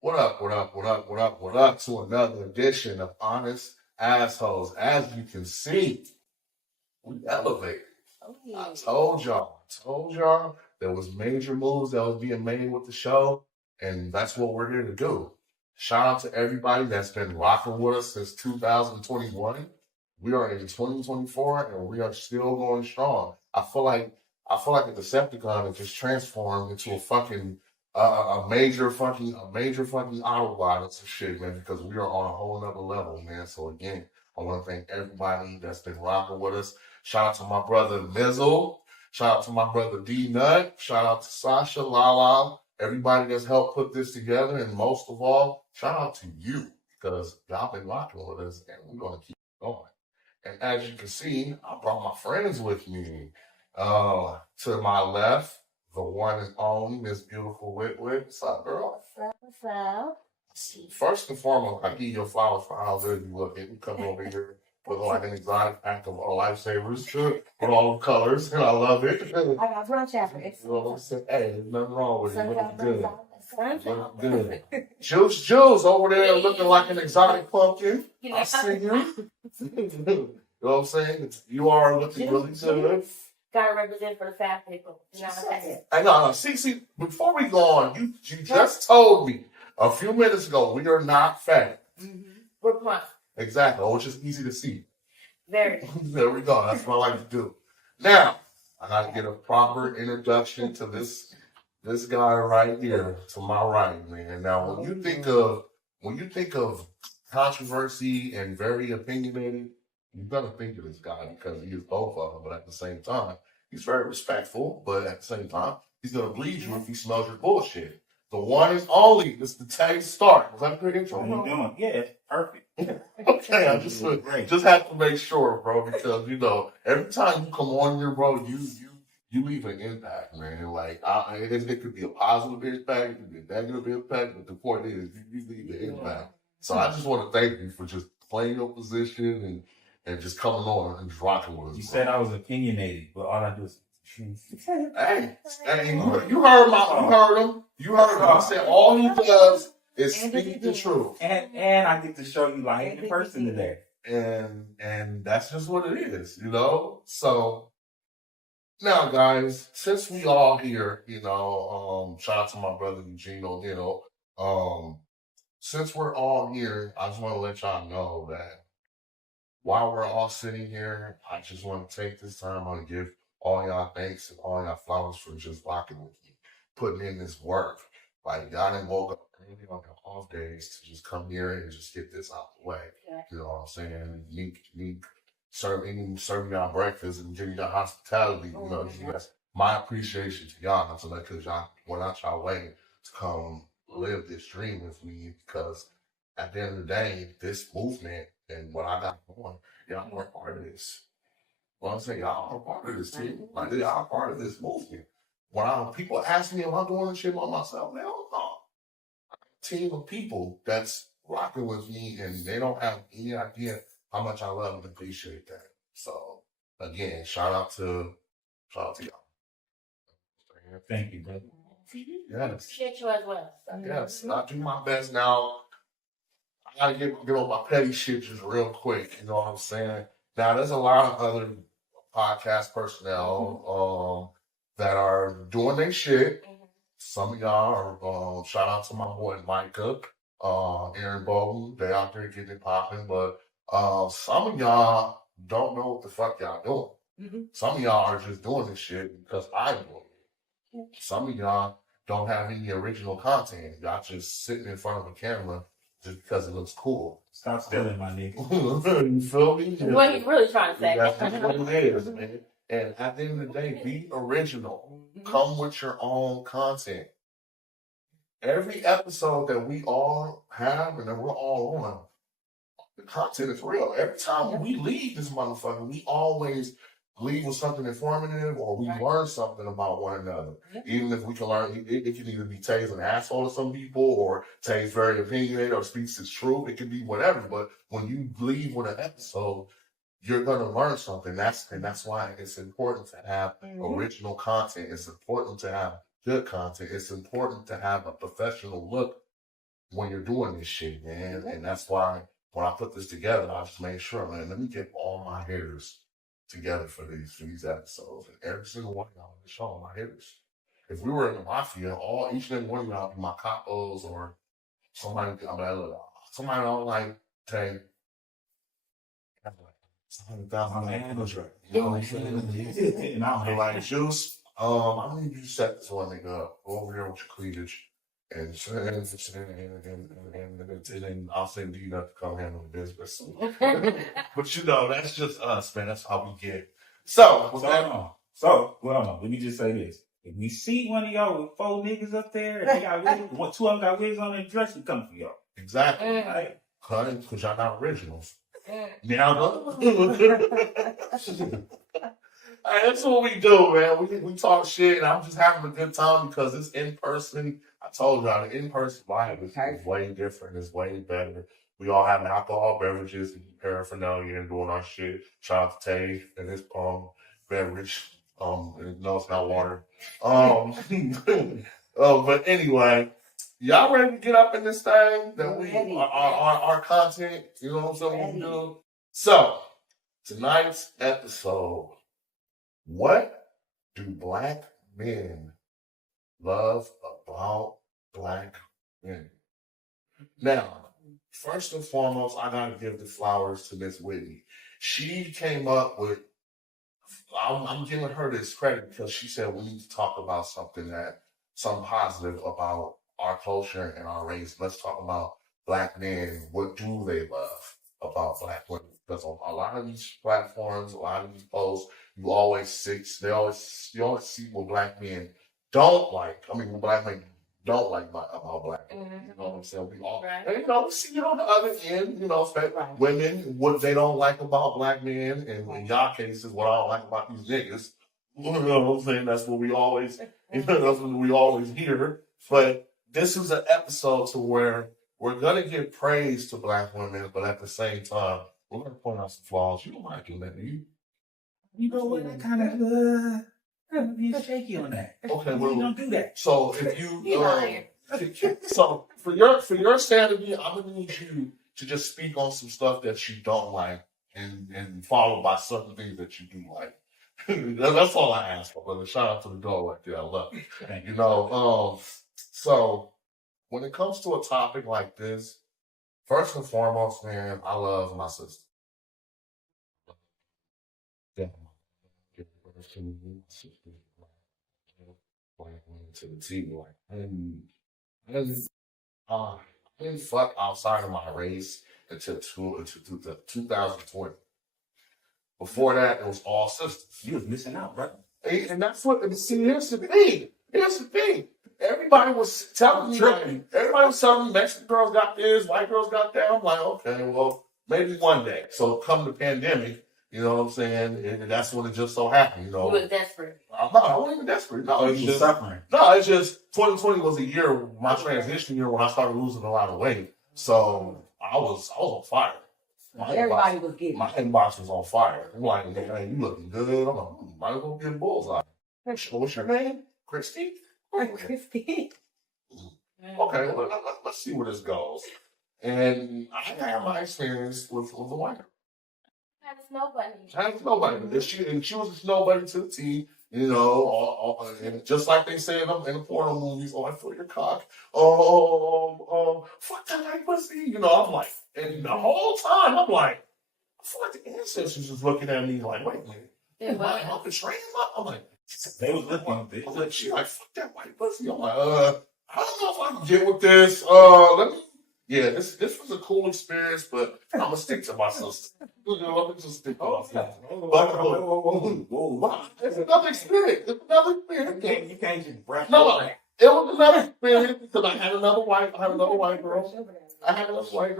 What up, what up, what up, what up, what up to another edition of Honest Assholes. As you can see, we elevated. I told y'all there was major moves that was being made with the show, and that's what we're here to do. Shout out to everybody that's been rocking with us since 2021. We are in 2024 and we are still going strong. I feel like a Decepticon has just transformed into a fucking a major fucking Autobot and some shit, man, because we are on a whole nother level, man. So again, I want to thank everybody that's been rocking with us. Shout out to my brother Mizzle. Shout out to my brother D Nut. Shout out to Sasha, Lala, everybody that's helped put this together. And most of all, shout out to you because y'all been rocking with us and we're going to keep going. And as you can see, I brought my friends with me. To my left, the one and only Miss Beautiful Wit Wit. What's up, girl? What's up? First and foremost, I give you your flowers for how good you look. You come over here with like an exotic pack of lifesavers with all the colors, and I love it. I got brunch after this. You know what I'm saying? Hey, there's nothing wrong with it. You look good. Sunshine. Look good. Juice over there looking like an exotic pumpkin. I see you. You know what I'm saying? You are looking really good. Gotta represent for the fat people. You know what I'm saying? I know. See, before we go on, you just told me a few minutes ago we are not fat. We're plump. Exactly, which is easy to see. Very. There we go. That's what I like to do. Now, I gotta get a proper introduction to this guy right here to my right, man. Now, when you think of controversy and very opinionated, you gotta think of this guy because he is both of them, but at the same time, he's very respectful, but at the same time, he's gonna bleed you if he smells your bullshit. The one is only, Mr. Tay Stark. Was that a good intro? How you doing? Yeah, it's perfect. Okay, I just have to make sure, bro, because every time you come on here, bro, you leave an impact, man. Like it could be a positive impact, it could be a negative impact, but the point is you leave an impact. So I just want to thank you for just playing your position and just coming on and just rocking with us. You said I was opinionated, but all I do is. Hey, you heard him. You heard him. I said all he does is speak the truth. And I get to show you like in person today. And that's just what it is, So now, guys, since we all here, shout out to my brother Eugene, since we're all here, I just want to let y'all know that while we're all sitting here, I just want to take this time. I want to give all y'all thanks and all y'all flowers for just rocking with me, putting in this work. Like, y'all didn't woke up early on your off days to just come here and just get this out the way. Yeah. You know what I'm saying? Me serving y'all breakfast and giving y'all hospitality. That's my appreciation to y'all. Not to let because y'all went out y'all way to come live this dream with me because at the end of the day, this movement and what I got going, y'all are part of this. Well, I'm saying y'all are part of this team. Like y'all are part of this movement. When people ask me, am I doing this shit by myself? Hell no. Team of people that's rocking with me and they don't have any idea how much I love and appreciate that. So again, shout out to y'all. Thank you, brother. Yes. Appreciate you as well. Yes. I do my best now. I gotta get on my petty shit just real quick. You know what I'm saying? Now there's a lot of other podcast personnel that are doing their shit. Some of y'all are shout out to my boy Micah, Aaron Bowden. They out there getting it popping, but some of y'all don't know what the fuck y'all doing. Some of y'all are just doing this shit because I'm doing it. Some of y'all don't have any original content. Y'all just sitting in front of a camera just because it looks cool. Stop stealing, my nigga. You feel me? What he's really trying to say. That's just what it is, man. And at the end of the day, be original. Come with your own content. Every episode that we all have and that we're all on, the content is real. Every time we leave this motherfucker, we always leave with something informative or we learn something about one another. Even if we can learn, it can either be Tay's an asshole to some people or Tay's very opinionated or speaks his truth. It can be whatever. But when you leave with an episode, you're going to learn something. That's why it's important to have original content. It's important to have good content. It's important to have a professional look when you're doing this shit, man. And that's why when I put this together, I just made sure, man, let me get all my hitters together for these episodes. And every single one of y'all on the show are my hitters. If we were in the mafia, each and every one of y'all be my capos or somebody, somebody don't like take $100,000 right. You know what I'm saying? And I'm Like, Juice, I need you to set this one nigga up. Go over there with your cleavage. And then I'll send you not to come handle the business. But you know, that's just us, man. That's how we get. So, let me just say this. If we see one of y'all with 4 niggas up there, and they got wigs, 2 of them got wigs on their dress, we come for y'all. exactly. Right? Because y'all not originals. Mm. Now, that's what we do, man. We talk shit, and I'm just having a good time because it's in person. I told y'all, the in person life is way different. It's way better. We all have alcohol beverages and paraphernalia and doing our shit. Shout out to Tay and his beverage. No, it's not water. But anyway, y'all ready to get up in this thing that our content, you know what I'm saying? We do. So, tonight's episode, what do black men love about black men? Now, first and foremost, I gotta give the flowers to Miss Whitney. She came up with, I'm giving her this credit because she said we need to talk about something positive about our culture and our race. Let's talk about black men. What do they love about black women? Because on a lot of these platforms, a lot of these posts, you always see what black men don't like. I mean, what black men don't like about black women. You know what I'm saying? We all, Right. and, we see it on the other end. Women, what they don't like about black men, and in y'all cases, what I don't like about these niggas. You know what I'm saying? That's what we always, that's what we always hear. But this is an episode to where we're gonna give praise to black women, but at the same time, we're gonna point out some flaws. You don't mind doing that, do you? You know what? I kind of be shaky on that. Okay, We don't do that. So if you, You lying. so for your sanity, I'm gonna need you to just speak on some stuff that you don't like, and followed by certain things that you do like. That's all I ask for. But shout out to the dog right there. I love it. Thank you. You know, so when it comes to a topic like this, first and foremost, man, I love my sister. Yeah. To the TV, I didn't fuck outside of my race until 2020. Before that, it was all sisters. You was missing out, bro. And that's what, see, here's the thing. Everybody was telling me, Mexican girls got this, white girls got that. I'm like, okay, well, maybe one day. So come the pandemic, you know what I'm saying? And that's when it just so happened, you know. You was desperate. I wasn't even desperate. No, You was suffering. it's just 2020 was a year, my transition year, when I started losing a lot of weight. So I was on fire. Everybody was getting My inbox was on fire. I'm like, hey, you looking good. I'm like, might as well get bullseye. What's your name? Christy? Christy. Okay, well, let's see where this goes. And I had my experience with the white girl. I had a snow bunny. I had a snow bunny. And she was a snow bunny to the T, you know, and just like they say in the porno movies, I feel your cock. Fuck that white pussy. You know, I'm like, and the whole time, I'm like, I feel like the ancestors was looking at me like, wait a minute. Am I betraying my? I'm like, They was looking at this. I'm like, she like, fuck that white pussy. I'm like, I don't know if I can get with this. This was a cool experience, but I'm gonna stick to my sister. You know, let me just stick to my sister. It's another experience. You can't just brush No, over that. it was another experience because I had another white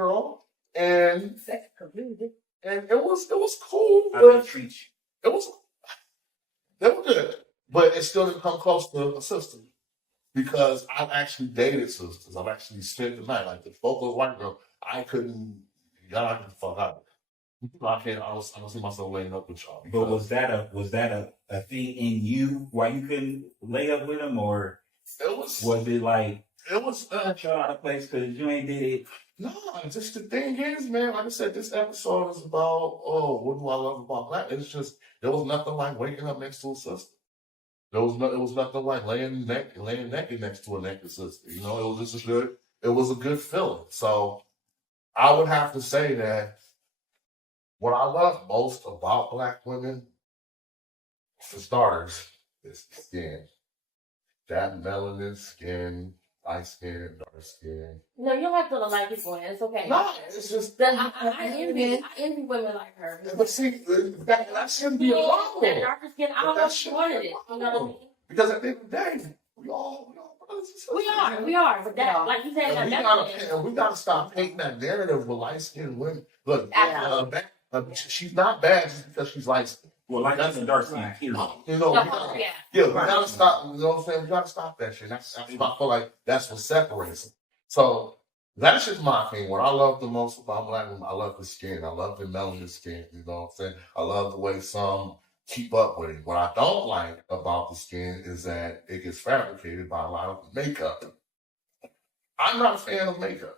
girl, and it was cool. How they But treat they were good, but it still didn't come close to a sister because I've actually dated sisters. I've actually spent the night like the both white girl. I couldn't. Y'all can fuck out. I can't. I don't see myself laying up with y'all. But was that a thing in you why you couldn't lay up with him, or It was was it like it was. Show out of place because you ain't did it. No, just the thing is, man. Like I said, this episode is about what do I love about black? It's just there was nothing like waking up next to a sister. There was no, it was nothing like laying naked next to a naked sister. You know, it was just a good. It was a good feeling. So I would have to say that what I love most about black women, for starters, is the skin. That melanin skin, light skin, dark skin. No, you don't have to look like it, boy. It's okay. No, it's just. I envy women like her. But see, that shouldn't be a That problem. darker skin, I don't know if she wanted it. You know what I mean? Because at the end of the day, we all brothers and sisters. We are. But that, like you said, And we gotta stop painting that narrative with light skinned women. Look, she's not bad just because she's light skinned. Well, like that's a dark skin. You know, Yeah. we gotta stop. You know what I'm saying? We gotta stop that shit. That's I feel like that's what separates them. So that's just my opinion. What I love the most about black women, I love the skin. I love the melanin skin. You know what I'm saying? I love the way some keep up with it. What I don't like about the skin is that it gets fabricated by a lot of makeup. I'm not a fan of makeup.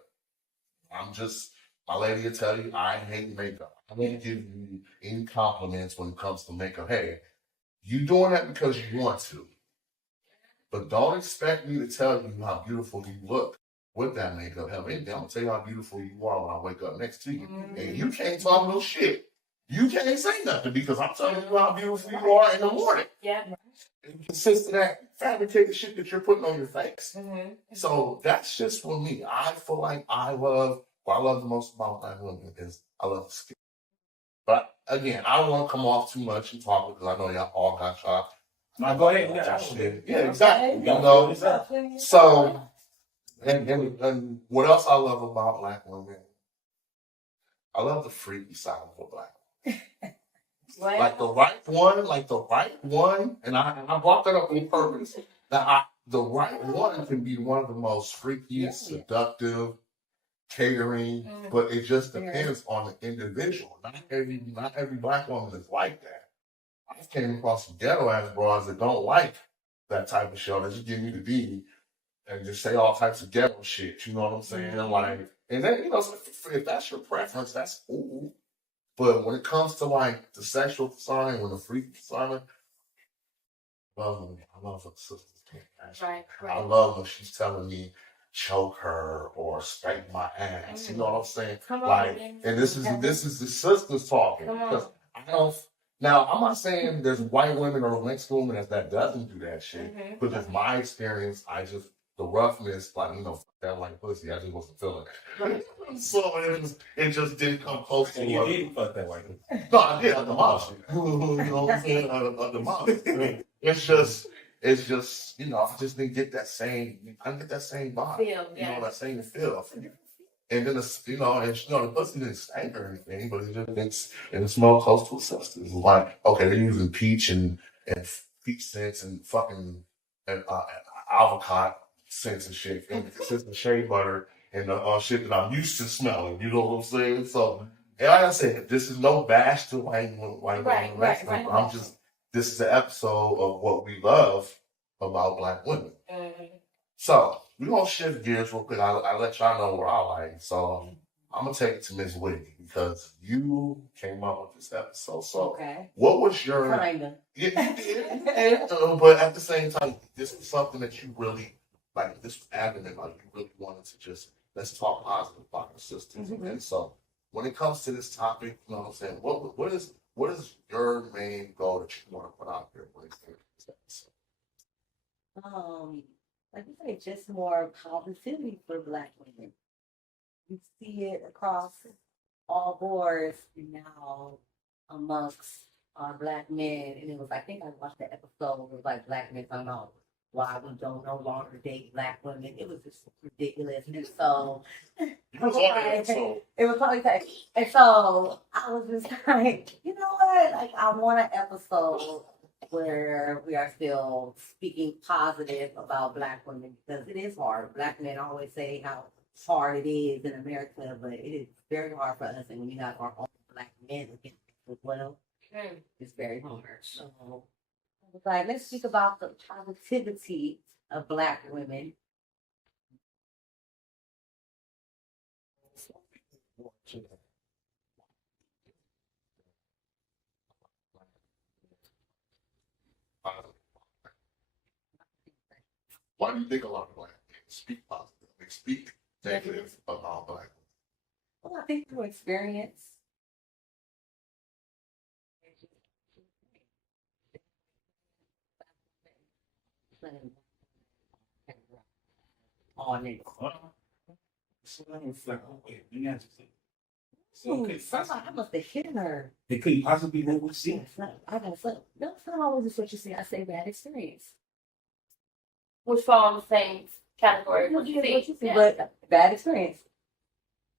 I'm just, my lady will tell you, I hate makeup. I won't give you any compliments when it comes to makeup. Hey, you doing that because you want to. But don't expect me to tell you how beautiful you look with that makeup. Hell, maybe I'm going to tell you how beautiful you are when I wake up next to you. And you can't talk no shit. You can't say nothing because I'm telling you how beautiful you are in the morning. Yeah. It consists of that fabricated shit that you're putting on your face. Mm-hmm. So that's just for me. I feel like what I love the most about black women is I love the skin. But again, I don't want to come off too much and talk because I know y'all all got y'all. No, go ahead. Yeah, exactly. You know, so and what else I love about black women? I love the freaky side of a black woman. Like the right one, and I brought that up on purpose. The right one can be one of the most freakiest, seductive, catering, but it just depends on the individual. Not every black woman is like that. I came across some ghetto ass bras that don't like that type of show. That just give me the D and just say all types of ghetto shit. You know what I'm saying? Like, and then if that's your preference, that's cool. But when it comes to like the sexual persona, when the freak persona, I love her sister. Right. I love when she's telling me choke her or spank my ass. You know what I'm saying? Come on, like, man. and this is the sisters talking. Come on. 'Cause I don't. Now I'm not saying there's white women or mixed women that doesn't do that shit, but just my experience, the roughness, like that like pussy, I just wasn't feeling it. So it just didn't come close to You what. didn't fuck that white woman. No, I did. I demolished it. You know what I'm saying? I demolished it. It's just, I just didn't get that same. I didn't get that same vibe. Feel, That same feel. And then the pussy didn't stank or anything, but it smelled close to a substance. It was like, okay, they're using peach and peach scents and fucking avocado scents and shit, and it consists of shea butter and the shit that I'm used to smelling. You know what I'm saying? So, and like I said, this is no bash to white women. I'm just, this is an episode of what we love about black women. So we're gonna shift gears real quick. I let y'all know what I like. So I'm gonna take it to Miss Whitney because you came up with this episode. So what was your Kinda. Yeah, you did. But at the same time, this was something that you really like. This was adamant, like you really wanted to just let's talk positive about our sisters. And so when it comes to this topic, you know what I'm saying? What is your main goal that you want to put out there when it comes to this episode? Like you say, just more positivity for black women. You see it across all boards now amongst our black men. And it was, I think I watched the episode with like black men talking about why we don't no longer date black women. It was just ridiculous. And so it was probably like, and so I was just like, you know what? Like I want an episode where we are still speaking positive about black women because it is hard. Black men always say how hard it is in America, but it is very hard for us. And when you have our own black men against us as well, it's very hard. So I was like, let's speak about the positivity of black women. Why do you think a lot of black people speak positive? They speak negative about black Well, I think through experience. On it. Ooh, somebody, I must have hit her. They couldn't possibly live with See, C. it's not, I got some. No, it's not always just what you see. I say bad experience. Which fall in the same category. What you think? Yeah. But bad experience.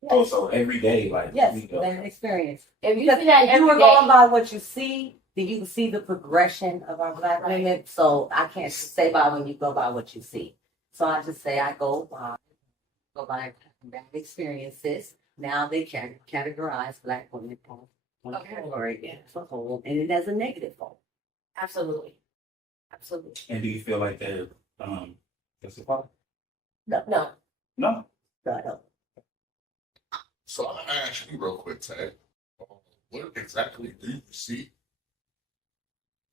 Oh, so every day, like Yes, we go. bad experience. If you Because see that if you every were going day, by what you see, then you can see the progression of our black Right. women. So I can't say by when you go by what you see. So I just say I go by bad experiences. Now they can categorize black women as one Okay. category Yeah. as a whole, and it as a negative whole. absolutely, absolutely. And do you feel like they're justified? No, No. So I don't. So I ask you real quick, Ted, what exactly do you see?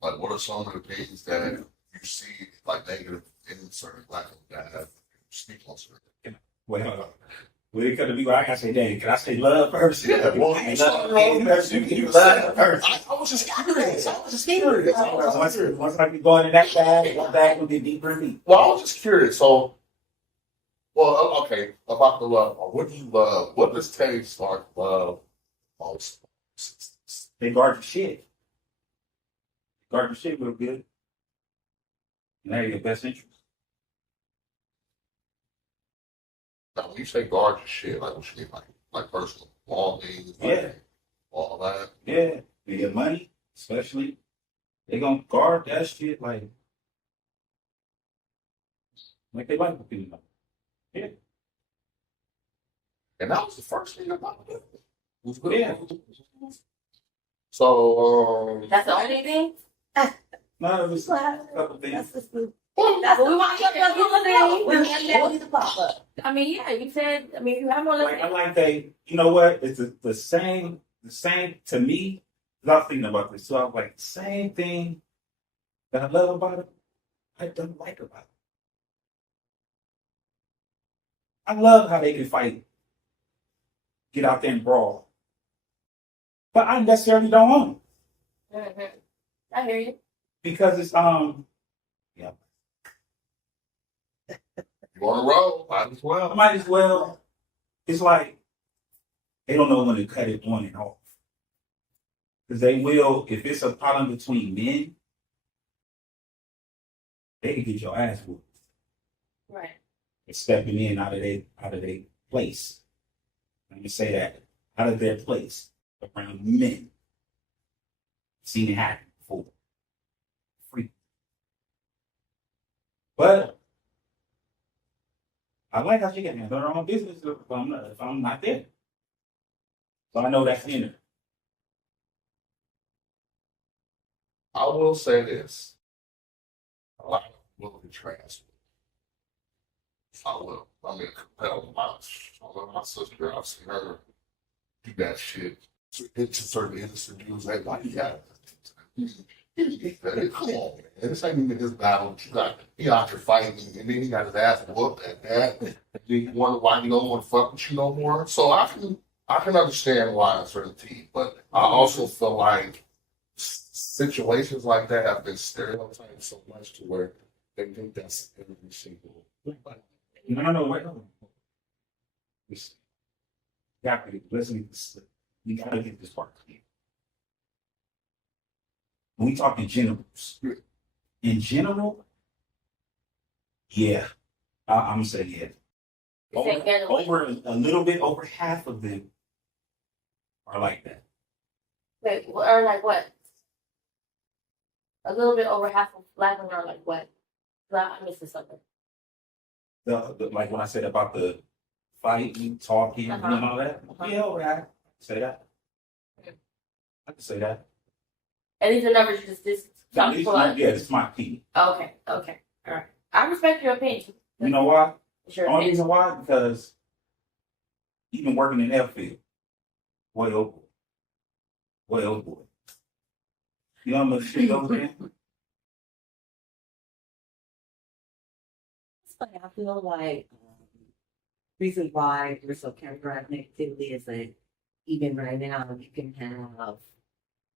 Like, what are some of the things that you see, like negative in certain black people that have speak on certain? Well, it could be like I say, Dave, can I say love first? Yeah, well, I you love started first. you You said love first. I was just curious. I was just curious. Once I get going in that bag, one bag will get deeper and deeper. Well, I was just curious. So, well, okay, about the love. What do you love? What does Teddy Stark love most? They guard your shit. Guard your shit real good. And that your best interest. Now, when you say guard your shit, like what you mean, like personal belongings, Yeah. all that. Yeah. And your money, especially. They gonna guard that shit like they like the people. Yeah. And that was the first thing about it. Was good. Yeah. So, that's the only thing. No, it was That's a what couple things. That's just the. well, That's the We one want to get thing. We want to pop up. I mean, yeah, you said. I mean, you have more. Like I like they, you know what? It's the same to me. 'Cause I was thinking about this, so I was like, the same thing that I love about it, I don't like about it. I love how they can fight, get out there and brawl, but I necessarily don't want it Mhm. I hear you. because it's you on the road, might as I well. might as well. It's like they don't know when to cut it on and off. Because they will, if it's a problem between men, they can get your ass whooped. Right. And stepping in out of their place. Let me say that. Out of their place around men. Seen it happen before. Free. But I like how she can handle her own business if I'm not there. So I know that's in her. I will say this. A lot of will be trans. I will. I mean, compel my sister. I've seen her do that shit into certain innocent dudes. Like, why you got come on, man. This ain't even his battle. He out here fighting, and then he got his ass whooped at that. And then you wonder why he don't want to fuck with you no more. So I can understand why certain team, but I also feel like situations like that have been stereotyped so much to where they think that's every single. No, wait. Listen. Listen. You gotta get this part clear. When we talk in generals, yeah, I'm gonna say yeah. You say generally. Over a little bit over half of them are like that. Wait, or like what? A little bit over half of black women are like what? I'm missing something. Like when I said about the fighting, talking, and all that. Yeah, over half. Say that. I can say that. And these are numbers you just Yeah, people like. this is my opinion. Okay, all right. I respect your opinion. You know why? It's The your only opinion. reason why, because even working in L field, Boy, oh boy. Boy, oh boy. You know how much shit over there? It's funny, I feel like reason why there's so categorized negativity is that even right now you can have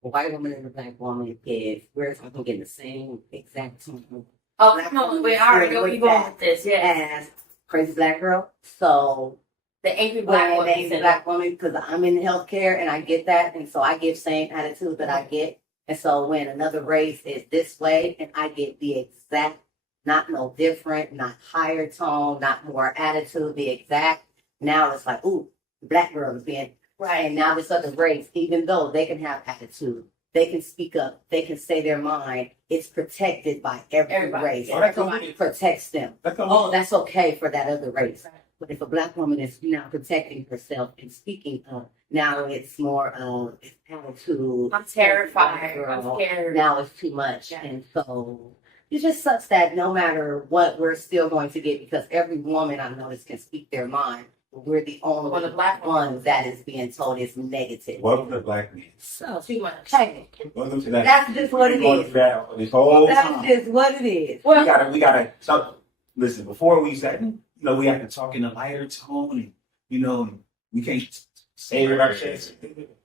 a white woman and a black woman if we're talking getting the same exact tone Oh, no, wait, I already know where you're going with this. Yeah. as crazy black girl. So The angry black when woman. they black woman, because I'm in healthcare and I get that, and so I give same attitude that I get. And so when another race is this way, and I get the exact, not no different, not higher tone, not more attitude, the exact. Now it's like, ooh, the black girl is being right. And now this other race, even though they can have attitude, they can speak up, they can say their mind. It's protected by every Everybody. race. Oh, that comes Everybody with- protects them. That comes Oh, that's okay for that other race. But if a black woman is now protecting herself and speaking up, now it's more of it's attitude. I'm terrified. Girl, I'm scared. Now it's too much. Yeah. And so it just sucks that no matter what, we're still going to get, because every woman I notice can speak their mind. But we're the only Well, the black woman- ones that is being told is negative. Welcome to Black Men. So, Too much. hey, Welcome to that. that's just what it We're going is. through that this whole That's time. just what it is. Well, We gotta so, listen, before we say, we have to talk in a lighter tone and, we can't say it our chest.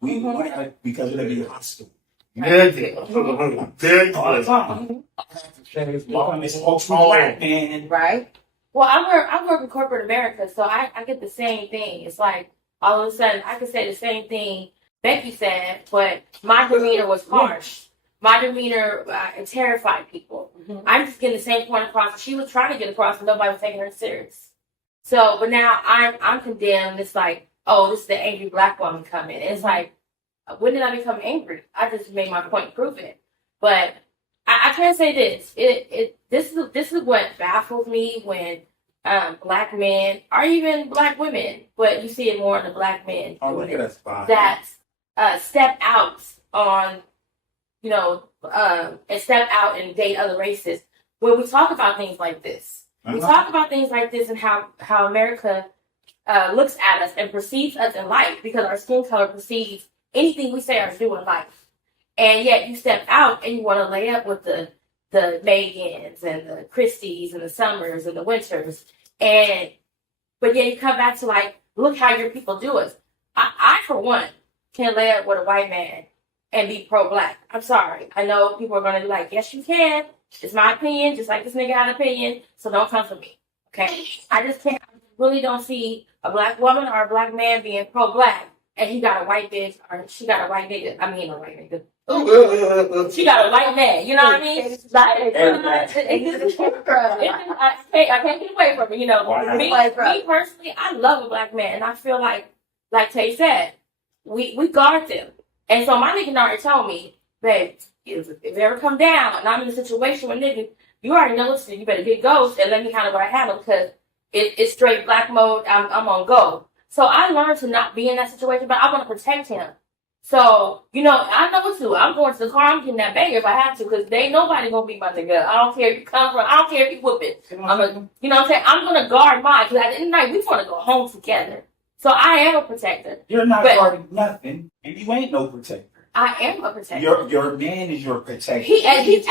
We gotta, because it'll be hostile. Nigga. All the Nigga. time. I have to change my Oh. black man. Right? well, I work in corporate America, so I get the same thing. It's like all of a sudden I could say the same thing Becky said, but my demeanor was harsh. My demeanor terrified people. Mhm. I'm just getting the same point across. She was trying to get across, and nobody was taking her serious. So, but now I'm condemned. It's like, oh, this is the angry black woman coming. It's like, when did I become angry? I just made my point, prove it. But I can't say this. This is what baffles me when black men or even black women, but you see it more in the black men Oh, doing look at it, that spot. that step out on, and step out and date other races. When we talk about things like this, we talk about things like this and how America looks at us and perceives us in life because our skin color perceives anything we say or do in life. And yet you step out and you want to lay up with the Megans and the Christies and the Summers and the Winters. But yet you come back to like, look how your people do us. I for one, can't lay up with a white man and be pro-black. I'm sorry. I know people are going to be like, yes, you can. It's my opinion, just like this nigga had an opinion, so don't come for me. Okay? I just can't, I really don't see a black woman or a black man being pro-black and he got a white bitch or she got a white nigga. I mean, a white nigga. She got a white man, you know what I mean? Like, I can't get away from it, Me personally, I love a black man, and I feel like Tay said, we guard them. And so my nigga already told me, babe, if it ever come down and I'm in a situation with nigga, you already know what to do. You better get ghost and let me handle what I handle because it's straight black mode. I'm on go. So I learned to not be in that situation, but I want to protect him. So, I know what to do. I'm going to the car. I'm getting that banger if I have to because there ain't nobody going to be my nigga. I don't care if you come from. I don't care if you whoop it. You know what I'm saying? I'm going to guard mine because at the end of the night, we want to go home together. So I am a protector. You're not guarding nothing, and you ain't no protector. I am a protector. Your man is your protector. He is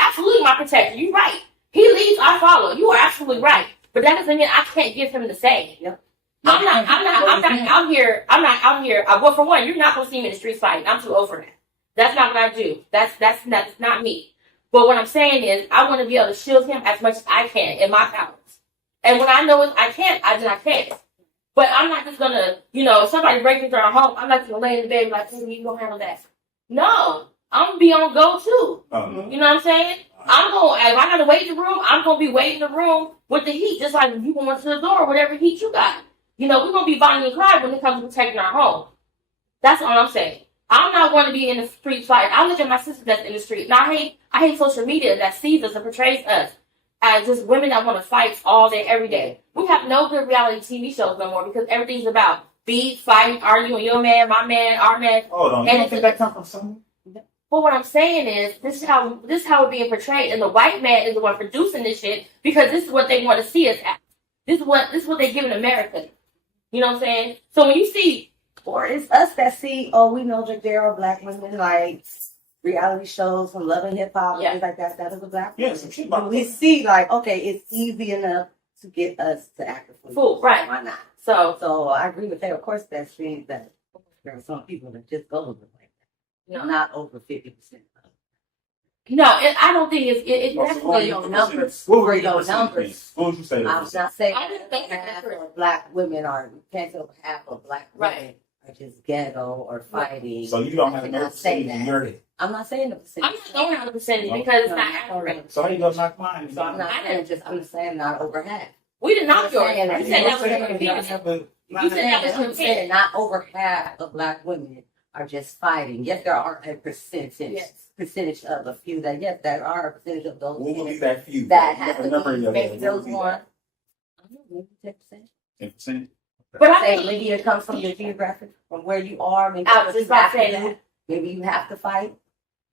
absolutely my protector. You're right. He leads, I follow. You are absolutely right. But that doesn't mean I can't give him the same. Yep. I'm not out here. Well, for one, you're not gonna see me in the streets fighting. I'm too old for that. That's not what I do. That's not me. But what I'm saying is, I want to be able to shield him as much as I can in my powers. And when I know I can't, I can't. But I'm not just gonna, if somebody breaks into our home, I'm not gonna lay in the bed and be like, hey, you gonna handle that. No, I'm gonna be on go too. You know what I'm saying? If I gotta wait in the room, I'm gonna be waiting in the room with the heat, just like you going to the door, whatever heat you got. We're gonna be Bonnie and Clyde when it comes to protecting our home. That's all I'm saying. I'm not going to be in the street fighting. I look at my sister that's in the street. Now I hate social media that sees us and portrays us as just women that want to fight all day, every day. We have no good reality TV shows no more because everything's about beef, fighting, arguing, your man, my man, our man. Hold on. You don't think that comes from somewhere? But what I'm saying is, this is how we're being portrayed, and the white man is the one producing this shit because this is what they want to see us at. This is what they give in America. You know what I'm saying? So when you see Or it's us that see, oh, we know that there are black women like reality shows from Love and Hip Hop, Yeah. things like that. That is a black Yeah, woman. some shit And about we that. see like, okay, it's easy enough to get us to act a fool. Fool, right. Why not? So So I agree with that. Of course, that means that there are some people that just go with it like that. no, Not over 50%. I don't think it's What's definitely your the numbers. What For were your your numbers. numbers? What would you say? I'm not saying I didn't think that that. half of black women are, can't say half of black women Right. are just ghetto or fighting. So you don't have I no cannot say percentage in that. your head. I'm not saying the I'm percentage. not throwing out the percentage because it's not accurate. So how you gonna knock mine? So I'm not saying just, I'm just saying not over half. We did not I'm yours. saying that You you said don't that was say your that opinion. You said that You said that was your I'm saying opinion. not over half of black women are just fighting. Yes, there are a percentage of a few that, yes, there are a percentage of those What would be women that few? that You have got a number in to your make head. those What would one. I don't know, maybe 10%. 10%? But I Say think maybe it comes from your geographic, from where you are. Maybe I was what just you about have to to say do. that. Maybe you have to fight,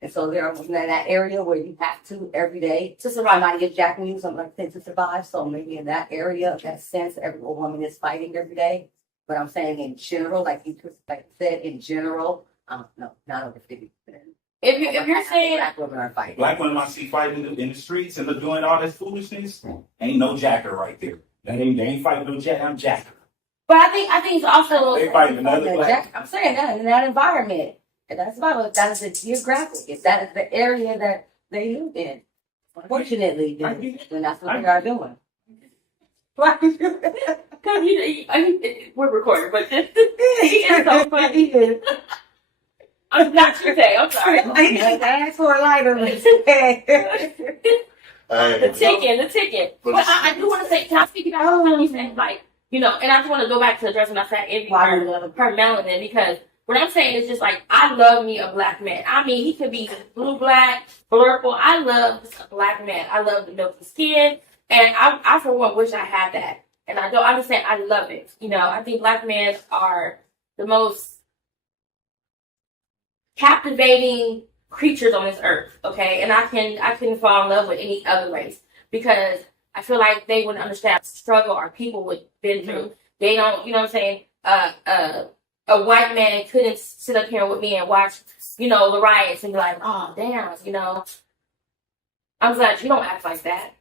and so there are in that area where you have to every day. to survive. Somebody is jacking you, something like that to survive. So maybe in that area, that sense, every woman is fighting every day. But I'm saying in general, like you said, in general, no, not over 50%. If you're saying, black women are fighting, Black women I see fighting in the streets and they're doing all this foolishness. Ain't no jacker right there. They ain't fighting no jack. I'm jacker. but I think it's also They fighting another black. I'm saying that in that environment, and that's about that is the geographic. If that is the area that they live in, unfortunately, then that's what they are doing. because we're recording, but this is so funny. I'm not you say. I'm sorry. Ask for a lighter. Hey, The ticket. But I do want to say, can I speak about what you said? Like, and I just want to go back to addressing my fat envy her melanin, because what I'm saying is just like, I love me a black man. I mean, he could be blue, black, purple. I love a black man. I love the milky skin. And I for one wish I had that. And I don't understand. I love it. I think black men are the most captivating creatures on this earth, okay? And I can fall in love with any other race because I feel like they wouldn't understand the struggle our people would been through. They don't, you know what I'm saying? A white man couldn't sit up here with me and watch, the riots and be like, oh damn, I'm glad you don't act like that.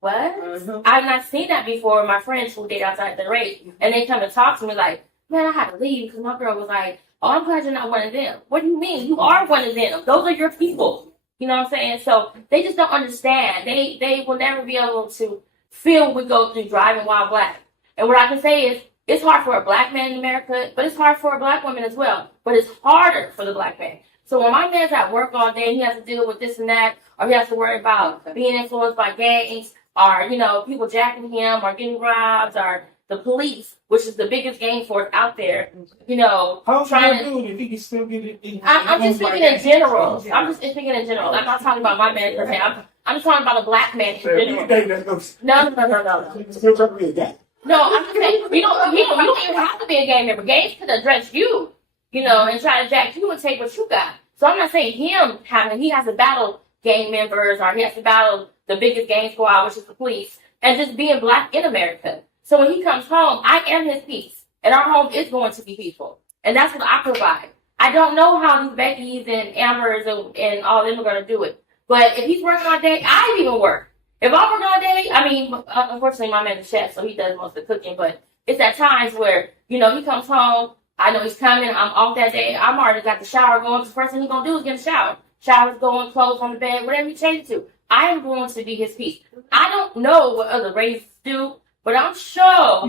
What? I've not seen that before. My friends who date outside the race, and they come and talk to me like, man, I had to leave because my girl was like, oh, I'm glad you're not one of them. What do you mean? You are one of them. Those are your people. You know what I'm saying? So they just don't understand. They will never be able to feel what we go through driving while black. And what I can say is, it's hard for a black man in America, but it's hard for a black woman as well. But it's harder for the black man. So when my man's at work all day, he has to deal with this and that, or he has to worry about being influenced by gangs, or, people jacking him, or getting robbed, or the police, which is the biggest gang force out there, How trying trying to... to do it if he can still get it? I'm just speaking in general. I'm just speaking in general. I'm not talking about my man per se. I'm just talking about a black man in general. No. Still trying to be a guy. No, I'm just saying, you don't even have to be a gang member. Gangs could address you, and try to jack you and take what you got. So I'm not saying he has to battle gang members, or he has to battle the biggest gang squad, which is the police, and just being black in America. So when he comes home, I am his peace. And our home is going to be peaceful. And that's what I provide. I don't know how these Beckys and Ambers and all them are going to do it. But if he's working all day, I even work. If I'm working all day, I mean, unfortunately, my man's a chef, so he does most of the cooking. But it's at times where, he comes home, I know he's coming, I'm off that day, I'm already got the shower going. The first thing he's going to do is get a shower. Showers going, clothes on the bed, whatever you change it to. I am going to be his peace. I don't know what other races do, but I'm sure. Have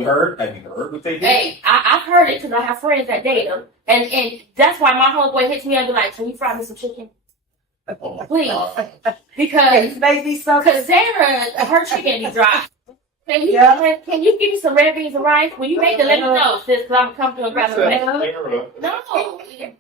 you heard what they do? Hey, I've heard it because I have friends that date them. And that's why my homeboy hits me and be like, can you fry me some chicken? Please. Because Maybe something. Sarah, her chicken be dry. Can you give me some red beans and rice? When you make it, let me know, sis, because I'm coming to and grab it. No,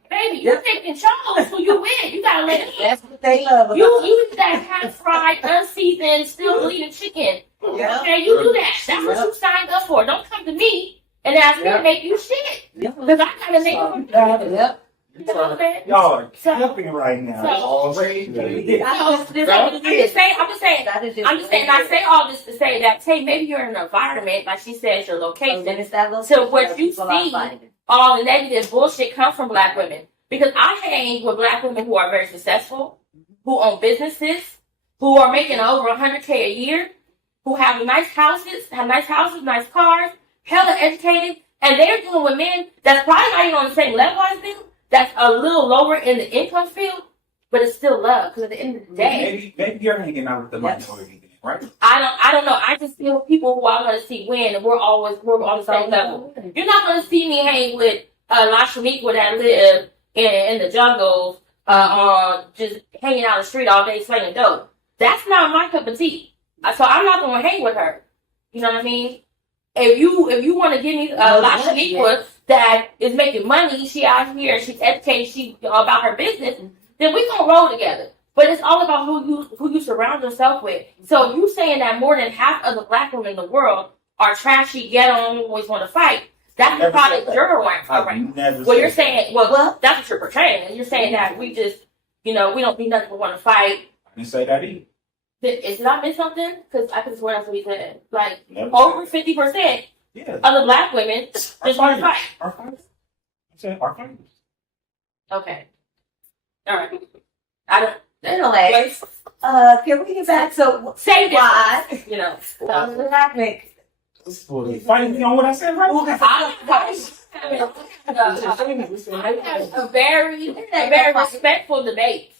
baby, you're taking charge who you with. You gotta let it. That's what they love. You that half fried, unseasoned, still bleeding chicken. Yeah. Okay, you do that. That's what you signed up for. Don't come to me and ask me to make you shit. Because I gotta make it. Yep. You know what I'm saying? Y'all are So- helping right now. So- Already. I'm just saying. I say all this to say that, hey, maybe you're in an environment, like she says, your So then location, it's that little So what you people are see- fighting. all the negative bullshit comes from black women. Because I hang with black women who are very successful, who own businesses, who are making over 100K a year, who have nice houses, nice cars, hella educated, and they're dealing with men that's probably not even on the same level as them, that's a little lower in the income field, but it's still love. Because at the end of the day, Maybe you're hanging out with the Yes. minority, right? I don't know. I just feel people who I want to see win, and we're on the same level. You're not going to see me hang with Lashaniqua that live in the jungles, just hanging out the street all day slinging dope. That's not my cup of tea. So I'm not going to hang with her. You know what I mean? If you want to give me Lashaniqua that is making money, she out here, she's educated, she about her business, then we gonna roll together. But it's all about who you surround yourself with. So you saying that more than half of the black women in the world are trashy, ghetto, always want to fight. That's the product you're around. Well, you're saying, well, that's what you're portraying. You're saying that we just, we don't do nothing but want to fight. I didn't say that either. Did I miss something? Because I could swear that's what he said. Like, Never over 50% Yeah. of the black women just want to fight. Our fighters. I said our fighters. Okay. All right. I don't. Anyway, can we get back to Say why this. black men? You fighting me on what I said, right? I have a very respectful debate.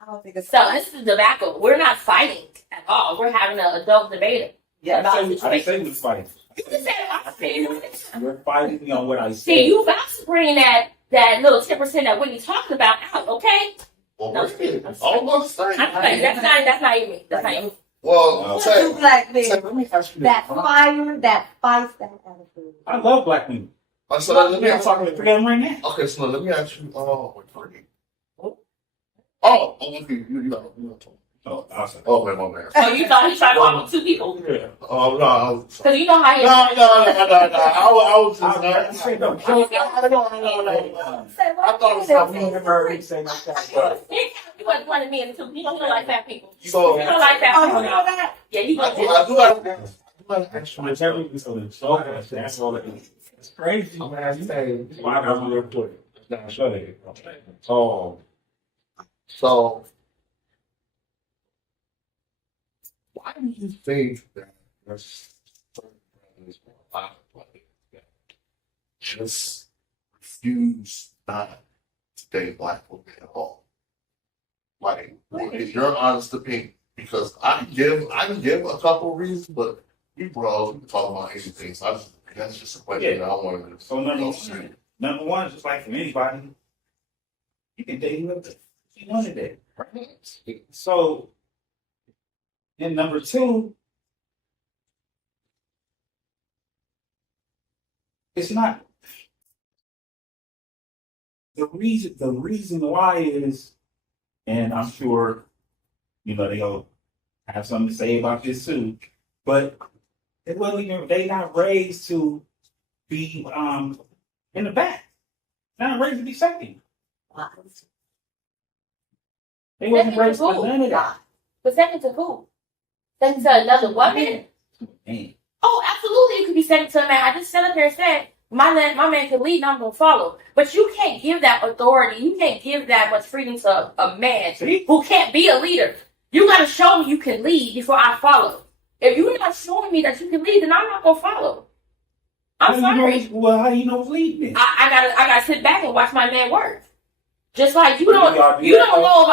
I don't think it's So this is tobacco. We're not fighting at all. We're having an adult debate. yeah. I didn't say we fighting. You just said I'm saying. You're fighting me on what I said. See, you about to bring that little 10% that Whitney talked about out, okay? Well, No, we're almost saying. I'm saying that's not even me. That's not even me. Well, No. What say, do black men? Let me ask you That this. fire, that fight, that attitude. I love black women. so let me I'm talking to three of them right now. Okay, so let me ask you. Okay, you know. Oh, awesome. Oh, man, my man. So you thought he tried to talk to two people? Yeah. Oh no, I was. Because you know how he No. I was just. Say no. Say what? I thought it was something. You wasn't one of me and two. You don't like fat people. So You don't like fat Oh, people. you know that? Yeah, you I don't. do have That's all it is. It's crazy. I'm gonna have to say why I'm real quick. Now show you. Oh, So, why do you think that there's certain brothers or a lot of brothers that just refuse not to date black women at all? Like, in your honest opinion, because I can give a couple of reasons, but we bros, we can talk about anything. So that's just a question that I wanted to. so number one is just like from anybody, you can date whoever you wanted it. Right? So, and number two, it's not the reason why is, and I'm sure they'll have something to say about this too, but they not raised to be in the back. They're not raised to be second. They wasn't raised for none of that. But second to who? Second to another woman? Man. Oh, absolutely. You could be second to a man. I just sat up here and said, my man can lead and I'm going to follow. But you can't give that authority. You can't give that much freedom to a man See? who can't be a leader. You got to show me you can lead before I follow. If you're not showing me that you can lead, then I'm not going to follow. I'm sorry. How do you know who's leading? I gotta sit back and watch my man work. Just like you don't know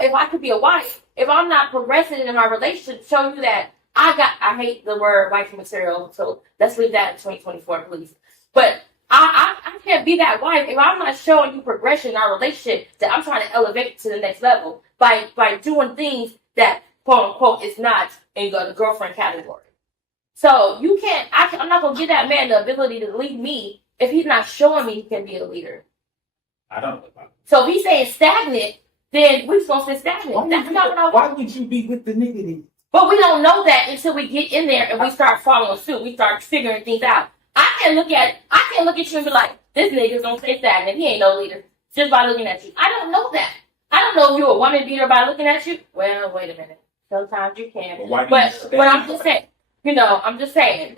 if I could be a wife if I'm not progressing in my relationship. Show you that I hate the word wife material. So let's leave that in 2024, please. But I can't be that wife if I'm not showing you progression in our relationship that I'm trying to elevate to the next level by doing things that quote unquote is not in the girlfriend category. So you can't. I'm not gonna give that man the ability to lead me if he's not showing me he can be a leader. I don't. So if he's saying stagnant, then we're supposed to stay stagnant. That's not what I want. Why would you be with the nigga then? But we don't know that until we get in there and we start following suit. We start figuring things out. I can't look at you and be like, this nigga's gonna stay stagnant. He ain't no leader. Just by looking at you. I don't know that. I don't know if you're a woman beater by looking at you. Well, wait a minute. Sometimes you can. But But I'm just saying, I'm just saying,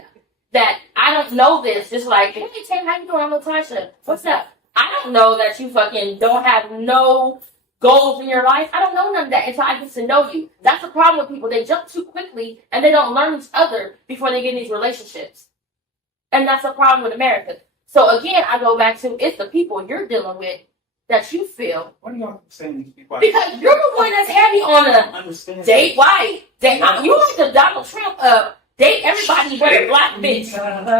that I don't know this. Just like, hey, Tay, how you doing? I'm Natasha. What's up? I don't know that you fucking don't have no goals in your life. I don't know none of that until I get to know you. That's the problem with people. They jump too quickly and they don't learn each other before they get in these relationships. And that's the problem with America. So again, I go back to it's the people you're dealing with that you feel. What are y'all saying these people? Because you're the one that's heavy on the understand. date white. Date, you like the Donald Trump date everybody but a black bitch.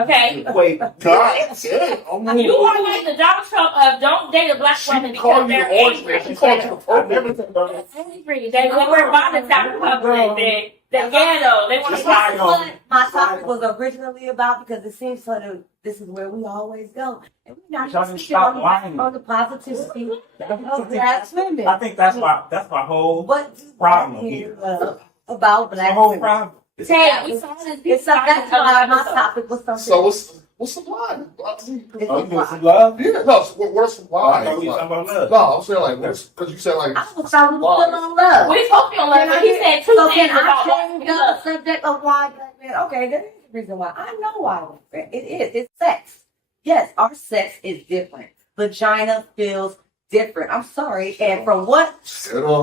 Okay? Wait, God damn. I'm You are like the Donald Trump of don't date a black woman She called because you they're the orange angry. man. She called you the purple. Angry. They wear bonnets out in public. They're ghetto. They want to Just buy like, What my topic was originally about, because it seems sort of this is where we always go, and we're not Y'all even need to speaking stop on lying. the positivity of black women. I think that's my whole What do problem black here. men love about the black whole women? problem. Tay, we saw this. It's that's why my topic was something. So what's the lie? It's Oh, a you doing lie. some love? Yeah, no. So what's the I lie? thought we were talking about love. No, I'm saying like because you said like I was talking still on love. We spoke on love, but he said two So things can I about change love. the subject of why black men? Okay, there is a reason why. I know why. It is. It's sex. Yes, our sex is different. Vagina feels different. I'm sorry. And from what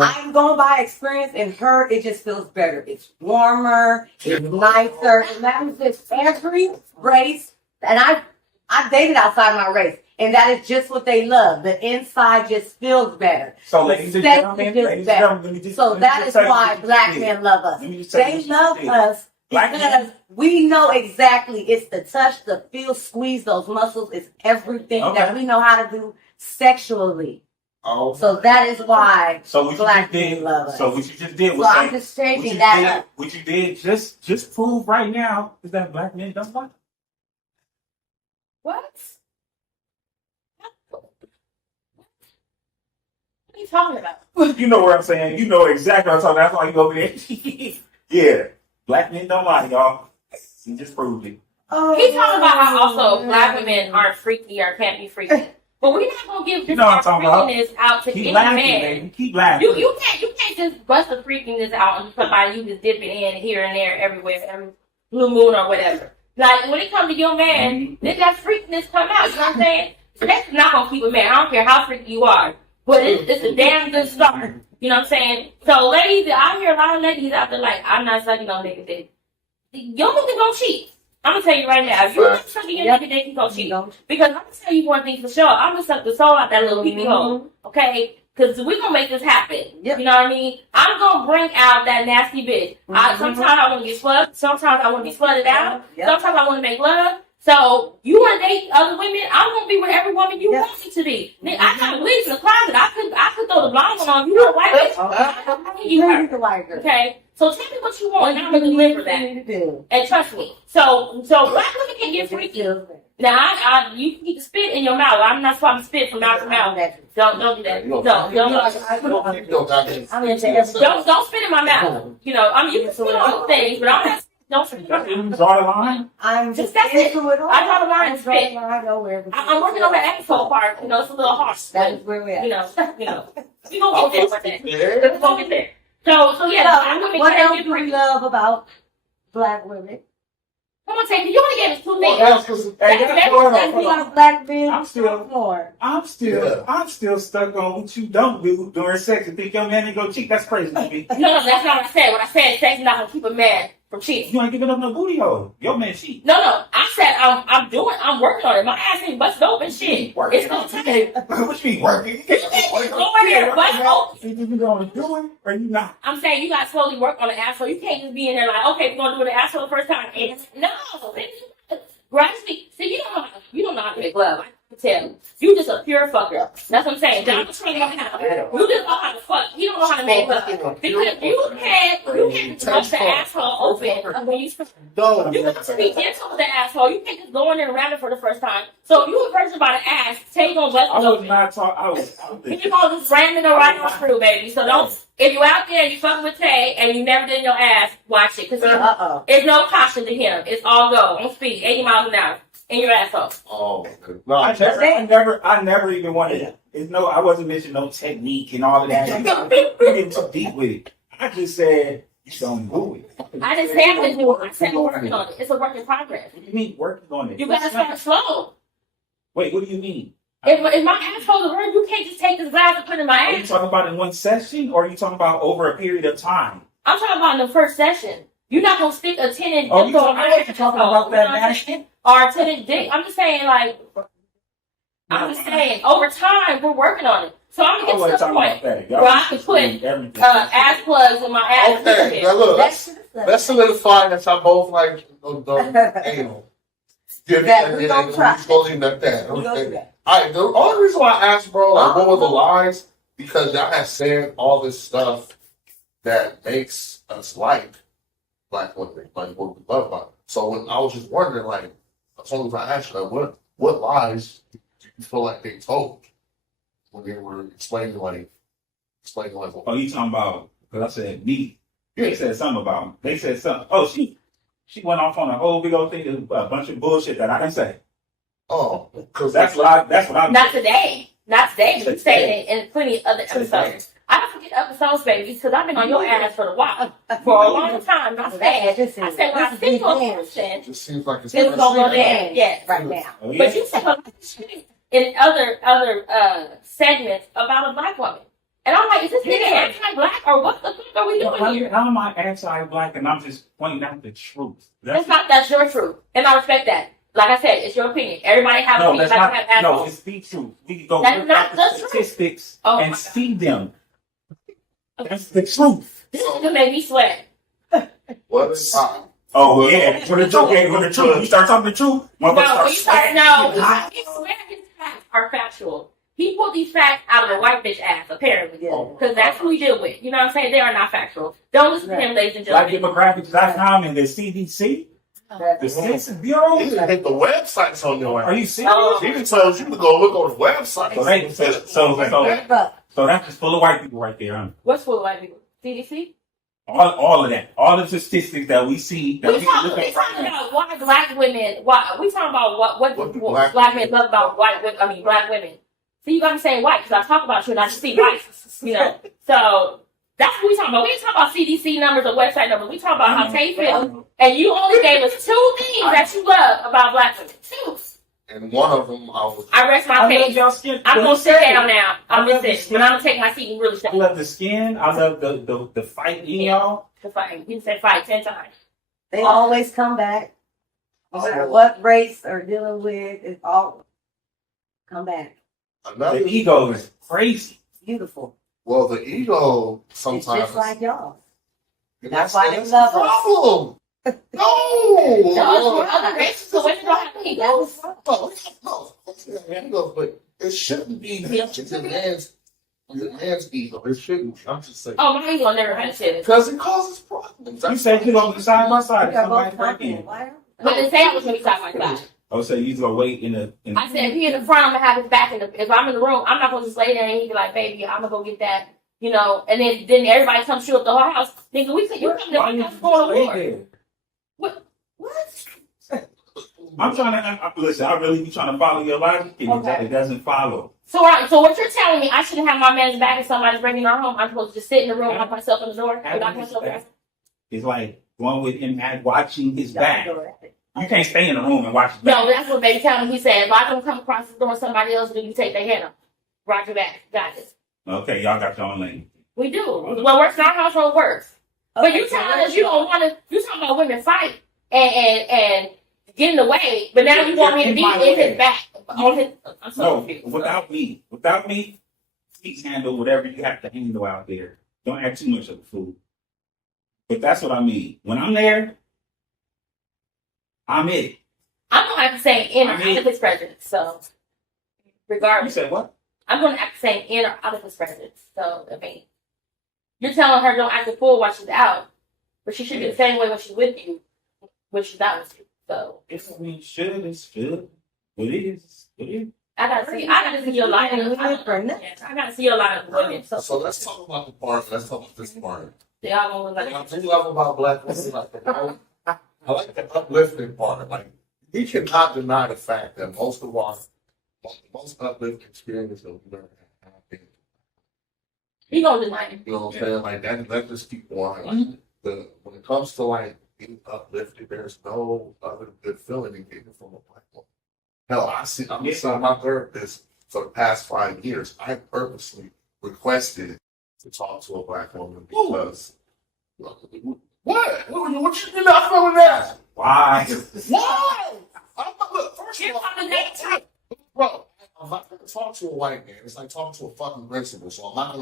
I'm going by experience and her, it just feels better. It's warmer, it's nicer, and that is just every race. And I dated outside my race, and that is just what they love. The inside just feels better. So ladies and Sex gentlemen, is just ladies and better. gentlemen, let me just So let me that just is tell you why what you black did. men love us. Let me just tell you They what you love did. us Black because men- we know exactly it's the touch, the feel, squeeze those muscles. It's everything that Okay. we know how to do sexually. Oh. So that is why So what you black just did, men love us. so what you just did So was I'm say, just changing that up. what you did just prove right now is that black men don't like. What? What are you talking about? You know what I'm saying? You know exactly what I'm talking about. That's why you over there. Yeah. Black men don't lie, y'all. You just proved it. Oh, He's talking about how also black women aren't freaky or can't be freaky. But we're not gonna give You this know what I'm our talking about. freakiness out to Keep any laughing, man. baby. Keep laughing. You can't just bust the freakiness out on somebody. You just dip it in here and there, everywhere, every blue moon or whatever. Like when it comes to your man, then that freakiness come out. You know what I'm saying? So that's not gonna keep a man. I don't care how freaky you are, but it's a damn good start. You know what I'm saying? So ladies, I hear a lot of ladies out there like, I'm not sucking no nigga dick. Your nigga gonna cheat. I'm gonna tell you right now, if you're not sucking your nigga dick, you gonna cheat. Because I'm gonna tell you one thing for sure. I'm gonna suck the soul out that little pee hole. Okay? Because we're gonna make this happen. Yep. You know what I mean? I'm gonna bring out that nasty bitch. Sometimes I wanna get slugged. Sometimes I wanna be flooded out. Yep. Sometimes I wanna make love. So you wanna date other women? I'm gonna be with every woman you Yep. want me to be. Nigga, I got leaves in the closet. I could throw the blind one on. You don't like it? I can you hurt. Okay? So tell me what you want, and I'm gonna deliver that. And trust me. So black women can get freaky. Now, you can spit in your mouth. I'm not supposed to spit from mouth to mouth. Don't do that. Don't spit in my mouth. You know, I mean, you can spit on things, but I'm not. Don't spit in my mouth. Draw the line. I'm Just just that's it. into it all. I draw the line and spit. I'm I'm working on the asshole part. You know, it's a little harsh. That But, is where we're at. you know, we gonna get there one day. We're gonna get there. So yeah, I'm gonna What get else that do we love about black women? Come on, Taylor. You only gave us two things. What black men I'm still- more? I'm still stuck on what you don't do during sex and think your man ain't gonna cheat. That's crazy to me. No, that's not what I said. What I said, sex is not gonna keep a man from cheating. You ain't giving up no booty hole. Your man cheat. No. I said I'm working on it. My ass ain't busted open shit. It's gonna take. What you mean working? You can't Go in there, bust open. You gonna do it or you not? I'm saying you gotta slowly work on the asshole. You can't just be in there like, okay, we're gonna do the asshole the first time. And no, gradually. See, you don't know how to make love. I can tell. You just a pure fucker. That's what I'm saying. Donald Trump don't know how. You just know how to fuck. He don't know how to make love. Because you can't just bust the asshole open when you You got to be gentle with the asshole. You can't just go in there and ram it for the first time. So if you a person by the ass, take on bust I it was open. not talking. I was. You gonna just ram it right on through, baby. So don't. If you out there and you fucking with Tay and you never did your ass, watch it. Cause it's no caution to him. It's all go on speed, 80 miles an hour in your asshole. Oh, I never even wanted. I wasn't mentioning no technique and all of that. You getting too deep with it. I just said You don't do it. I didn't say I'm gonna do it. I said I'm working on it. It's a work in progress. What do you mean working on it? You gotta start slow. Wait, what do you mean? If my asshole is hurt, you can't just take this glass and put it in my Are you ass. talking about in one session, or are you talking about over a period of time? I'm talking about in the first session. You're not gonna stick a tenant Oh, you dildo talking- in my talking asshole, about that you know what I'm nasty? saying? Or a tenant dick. I'm just saying, like, I'm just saying, over time, we're working on it. So I'm I gonna wasn't get to the talking about point that. where I can put everything. ass plugs in my ass. Okay, now look, That's let's solidify that y'all both like anal. Give That it we and gonna then try. we just gonna leave it at that. We gonna do Okay. that. Alright, the only reason why I asked, bro, like, what were the lies? Because y'all had said all this stuff that makes us like black women, like what we love about it. So when I was just wondering, like, that's the only reason I asked you, like, what lies do you feel like they told when they were explaining what? Oh, you talking about? Because I said me. Yeah. They said something about me. They said something. Oh, she went off on a whole big old thing, a bunch of bullshit that I didn't say. Oh, because That's what I. Not today. Not today, but you say it in plenty of other episodes. I don't forget episodes, baby, because I've been on your ass for a while. For a long time. I said when I see you on person, it just seems like it's it's gonna go there. Yes. right now. Oh, yeah. But you said a lot of shit in other segments about a black woman. And I'm like, is this nigga anti-black or what the fuck are we doing here? How am I anti-black and I'm just pointing out the truth? That's your truth. And I respect that. Like I said, it's your opinion. Everybody have No, opinions. that's Like not. have No, assholes. it's the truth. We can go That's look not at the the truth. statistics Oh, my and God. see them. That's the truth. This is gonna make me sweat. What is time? Oh yeah, when the truth, when the truth, you start talking the truth. No, motherfuckers when you start, sweating, no, get hot. he swear his facts are factual. He pulled these facts out of a white bitch ass, apparently. Yeah. Because that's who we deal with. You know what I'm saying? They are not factual. Don't listen to him, ladies and gentlemen. Blackdemographics.com and the CDC, the Census Bureau. He didn't hit the websites on your Are ass. you serious? Oh. He didn't tell you to go look on the website. So that's just full of white people right there. Huh? What's full of white people? CDC? All of that, all the statistics that we see. That We we can talking look at right now. about why black women, we talking about what do black men love about white women, black women. See, you got me saying white because I talk about you and I just see white, you know. So that's what we talking about. We ain't talking about CDC numbers or website numbers. We talking about how Tay feels. And you only gave us 2 things that you love about black women. 2. And one of them, I rest my I love case. y'all skin. I'm gonna sit down now. I I'm love gonna the sit, skin. but I'm gonna take my seat and really I sit. love the skin. I love the fight in y'all. The fight. You said fight 10 times. They always come back. No matter what race are dealing with, it's all come back. another The ego is crazy. Beautiful. Well, the ego It's sometimes. just like y'all. and That's why they that's love the us. problem. No, No, for other races, so women don't have egos. no, but it shouldn't be the man's ego. It shouldn't. I'm just saying. Oh, my ego never had a shit. Because it causes problems. You said you gonna be side by side. We are Somebody both break in. confident. Why? But the same was me side by side. Oh, so you gonna wait in the. I said, if he in the front, I'm gonna have his back in the. If I'm in the room, I'm not gonna just lay there and he be like, "Baby, I'm gonna go get that," you know. And then everybody come shoot up the whole house. Nigga, we said you come to Why the you house for a stay war. there? What? I'm trying to listen. I really be trying to follow your logic, and Okay. it doesn't follow. So what you're telling me, I shouldn't have my man's back if somebody's bringing her home. I'm supposed to just sit in the room, lock myself in the door, and lock myself there. It's like going with him and watching his back. Y'all do it. You can't stay in the room and watch his back. No, that's what baby telling me. He said, if I don't come across the door with somebody else, then you take their hand off. Roger that. Got it. Okay, y'all got your own lane. We do. What works in our household works. But Okay, you so telling let's us you don't want to, you talking about women fight and get in the way, but now you want me to be in his back. On his, I'm so No, confused. without me, please handle whatever you have to handle out there. Don't add too much of the food. But that's what I mean. When I'm there, I'm it. I'm going to have to say in or I mean- out of his presence. So, You regardless, said what? I'm going to have to say in or out of his presence. So, I mean, you're telling her don't act a fool while she's out, but she should be the same way when she's with you, when she's not with you. So, It's, I mean, it's should. It is. It is. I gotta see your line of I gotta see your line of women. So let's talk about the part. Let's talk about this part. They all gonna look What like I do love about black women, I like the uplifting part. Like he cannot deny the fact that most uplifting experiences that we've ever had. he gonna deny it. You know what I'm saying? Like that just keep going. Like, when it comes to like being uplifted, there's no other good feeling than getting it from a black woman. Hell, I'm seeing my therapist for the past 5 years. I purposely requested to talk to a black woman because what? What you not feeling that? Why? Why? Look, first of all, bro, I'm not gonna talk to a white man. It's like talking to a fucking principal. So I'm not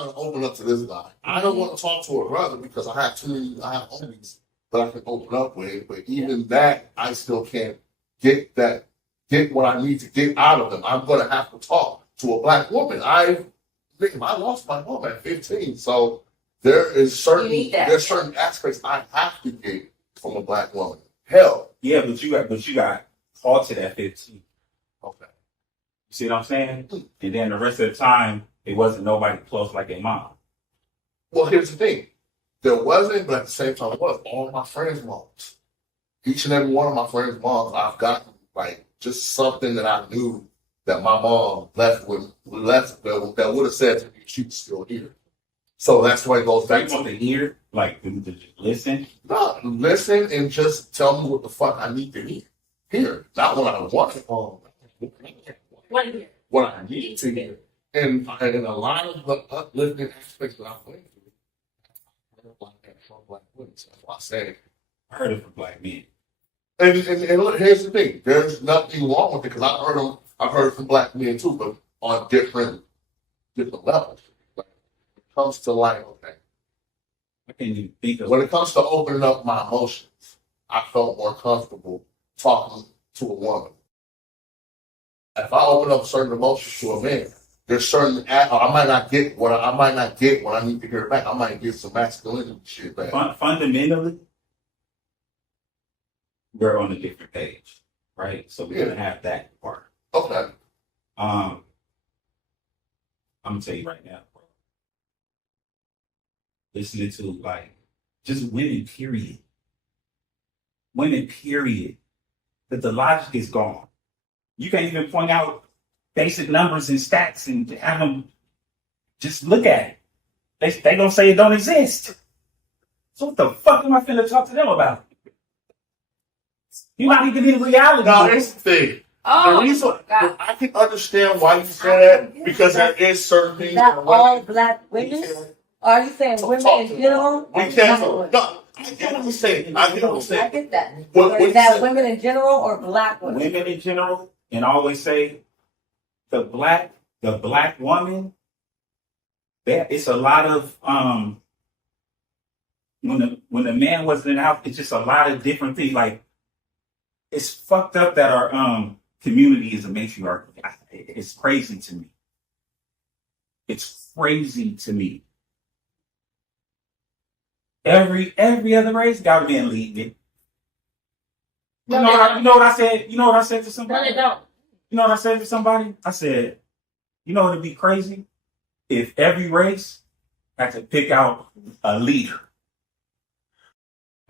gonna open up to this guy. I don't want to talk to a brother because I have homies that I can open up with. But even that, I still can't get what I need to get out of them. I'm gonna have to talk to a black woman. I lost my mom at 15, so there's certain aspects I have to get from a black woman. Hell, Yeah, but you got caught at 15. okay. You see what I'm saying? And then the rest of the time, it wasn't nobody close like your mom. Well, here's the thing. There wasn't, but at the same time, it was. All of my friends' moms. Each and every one of my friends' moms, I've gotten, like, just something that I knew that my mom left that would have said to me, she was still here. So that's why it goes So back you to want to hear, like, to just listen? no, listen and just tell me what the fuck I need to hear. Hear. Not what I want to what I need to hear. And a lot of the uplifting aspects that I went through, I heard like that from black women. So that's why I said it. I heard it from black men. And look, here's the thing. There's nothing wrong with it because I've heard from black men too, but on different levels. Like, when it comes to like, okay, I can't even think of when it comes to opening up my emotions, I felt more comfortable talking to a woman. If I open up certain emotions to a man, there's certain I might not get what I need to hear back. I might get some masculinity shit back. fundamentally, we're on a different page, right? So we're Yeah. gonna have that part. Okay. I'm gonna tell you right now, bro. Listening to like just women, period. Women, period. That the logic is gone. You can't even point out basic numbers and stats and have them just look at it. They gonna say it don't exist. So what the fuck am I finna talk to them about? You're not even in reality. Now here's the thing. Oh, The reason God. I can understand why you say that because there is certain things. That that all women- black women? Or are you saying women in general? We or can't. black women? No, I get what you're saying. I get what you're I saying. get that. What Is you that said- women in general or black women? Women in general, and I always say the black woman, it's a lot of when the man wasn't out, it's just a lot of different things. Like it's fucked up that our community is a matriarch. It's crazy to me. It's crazy to me. Every other race got men leading it. You know what I said? You know what I said to No, somebody? they don't. You know what I said to somebody? I said, you know what'd be crazy? If every race had to pick out a leader.